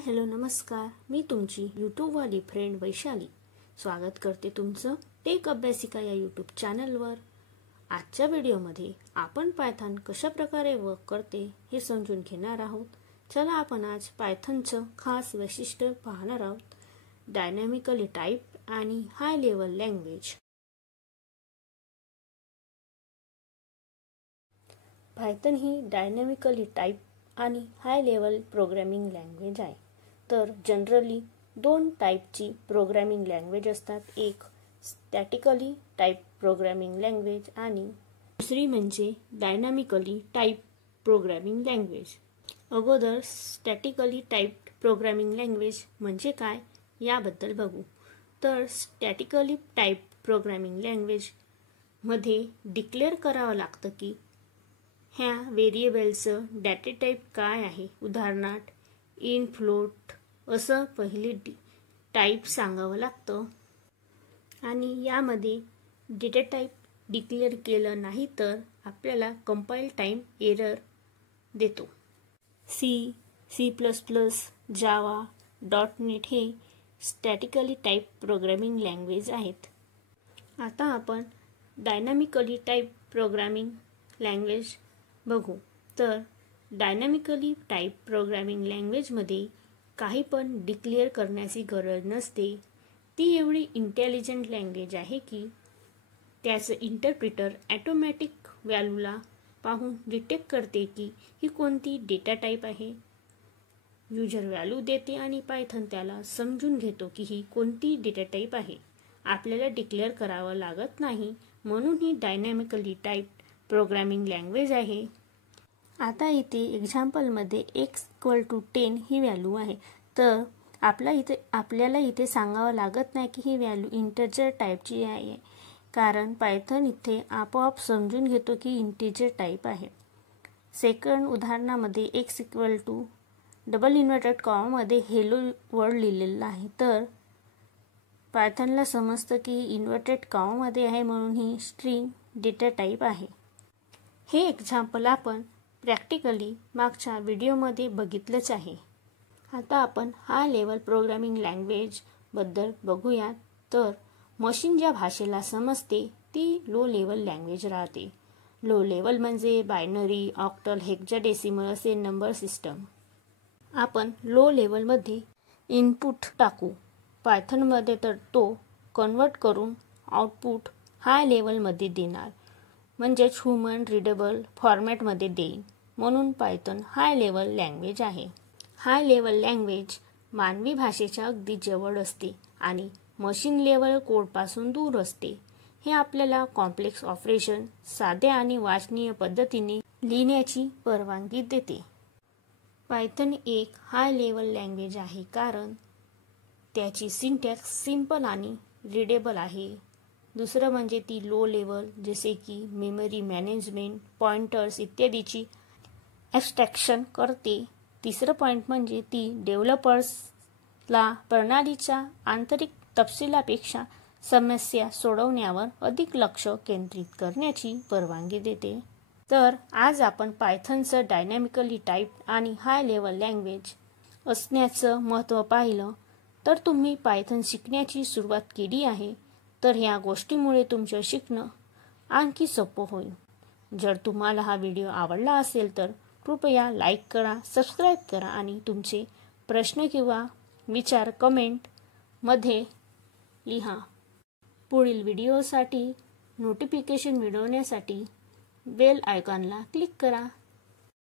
Hello नमस्कार, मी तुमची यूट्यूबवाली friend Vaishali स्वागत करते तुमचं टेक अभ्यासिका या यूट्यूब चॅनलवर। आजच्या व्हिडिओमध्ये आपण पायथन कशा प्रकारे वर्क करते हे समजून घेणार आहोत। चला आपण आज पायथनचं खास वैशिष्ट्य पाहणार आहोत, डायनॅमिकली टाइप आणि हाय लेवल लँग्वेज। पायथन ही डायनॅमिकली टाइप आणि हाय लेवल प्रोग्रामिंग लँग्वेज आहे। तर जनरली दोन टाइपची प्रोग्रामिंग लँग्वेज असतात, एक स्टॅटिकली टाइप प्रोग्रामिंग लँग्वेज आणि दुसरी म्हणजे डायनॅमिकली टाइप प्रोग्रामिंग लँग्वेज। अगोदर स्टॅटिकली टाइप प्रोग्रामिंग लँग्वेज म्हणजे काय याबद्दल बघू। तर स्टॅटिकली टाइप प्रोग्रामिंग लँग्वेज मध्ये डिक्लेअर करावं लागतं की ह्या व्हेरिएबलचं डेटा टाइप काय आहे। उदाहरणार्थ इंट, फ्लोट असं पहिली टाइप सांगावं लागतं आणि यामध्ये डेटा टाइप डिक्लेअर केलं नाही तर आपल्याला कंपाईल टाइम एरर देतो। C++, जावा, .NET हे स्टॅटिकली टाइप प्रोग्रामिंग लँग्वेज आहेत। आता आपण डायनॅमिकली टाइप प्रोग्रामिंग लँग्वेज बघू। तर डायनॅमिकली टाइप प्रोग्रामिंग लँग्वेजमध्ये काही पण डिक्लेअर करण्याची गरज नसते। ती एवढी इंटेलिजंट लँग्वेज आहे की त्याचं इंटरप्रिटर ऑटोमॅटिक व्हॅल्यूला पाहून डिटेक्ट करते की ही कोणती डेटा टाइप आहे। यूजर व्हॅल्यू देते आणि पायथन त्याला समजून घेतो की ही कोणती डेटा टाइप आहे। आपल्याला डिक्लेअर करावं लागत नाही, म्हणून ही डायनॅमिकली टाइप प्रोग्रामिंग लँग्वेज आहे। आता इथे एक्झाम्पलमध्ये x=10 ही व्हॅल्यू आहे, तर आपल्याला इथे सांगावं लागत नाही की ही व्हॅल्यू इंटिजर टाइपची आहे, कारण पायथन इथे आपोआप समजून घेतो की इंटिजर टाइप आहे। सेकंड उदाहरणामध्ये x डबल इन्व्हर्टेड कॉमामध्ये हेलो वर्ल्ड लिहिलेलं आहे, तर पायथनला समजतं की इन्व्हर्टेड कॉमामध्ये आहे, म्हणून ही स्ट्रिंग डेटा टाइप आहे। हे एक्झाम्पल आपण प्रॅक्टिकली मागच्या व्हिडिओमध्ये बघितलंच आहे। आता आपण हाय लेवल प्रोग्रामिंग लँग्वेज बद्दल बघूया। तर मशीन ज्या भाषेला समजते ती लो लेवल लँग्वेज राहते। लो लेवल म्हणजे बायनरी, ऑक्टल, हेक्साडेसिमल असे नंबर सिस्टम। आपण लो लेवलमध्ये इनपुट टाकू पायथनमध्ये, तर तो कन्वर्ट करून आउटपुट हाय लेवलमध्ये देणार, म्हणजेच ह्युमन रीडेबल फॉर्मॅटमध्ये देईल, म्हणून पायथन हाय लेवल लँग्वेज आहे। हाय लेवल लँग्वेज मानवी भाषेच्या अगदी जवळ असते आणि मशीन लेवल कोडपासून दूर असते। हे आपल्याला कॉम्प्लेक्स ऑपरेशन साध्या आणि वाचनीय पद्धतीने लिहिण्याची परवानगी देते। पायथन एक हाय लेवल लँग्वेज आहे कारण त्याची सिंटॅक्स सिंपल आणि रीडेबल आहे। दुसरं म्हणजे ती लो लेवल, जसे की मेमरी मॅनेजमेंट, पॉइंटर्स इत्यादीची ॲब्स्ट्रॅक्शन करते। तिसरं पॉईंट म्हणजे ती डेव्हलपर्सला प्रणालीच्या आंतरिक तपशिलापेक्षा समस्या सोडवण्यावर अधिक लक्ष केंद्रित करण्याची परवानगी देते। तर आज आपण पायथनचं डायनॅमिकली टाइप आणि हाय लेवल लँग्वेज असण्याचं महत्त्व पाहिलं। तर तुम्ही पायथन शिकण्याची सुरुवात केली आहे, तर ह्या गोष्टीमुळे तुमचं शिकणं आणखी सोपं होईल। जर तुम्हाला हा व्हिडिओ आवडला असेल तर कृपया लाईक करा, सबस्क्राईब करा आणि तुमचे प्रश्न किंवा विचार कमेंटमध्ये लिहा। पुढील व्हिडिओसाठी नोटिफिकेशन मिळवण्यासाठी बेल आयकॉनला क्लिक करा।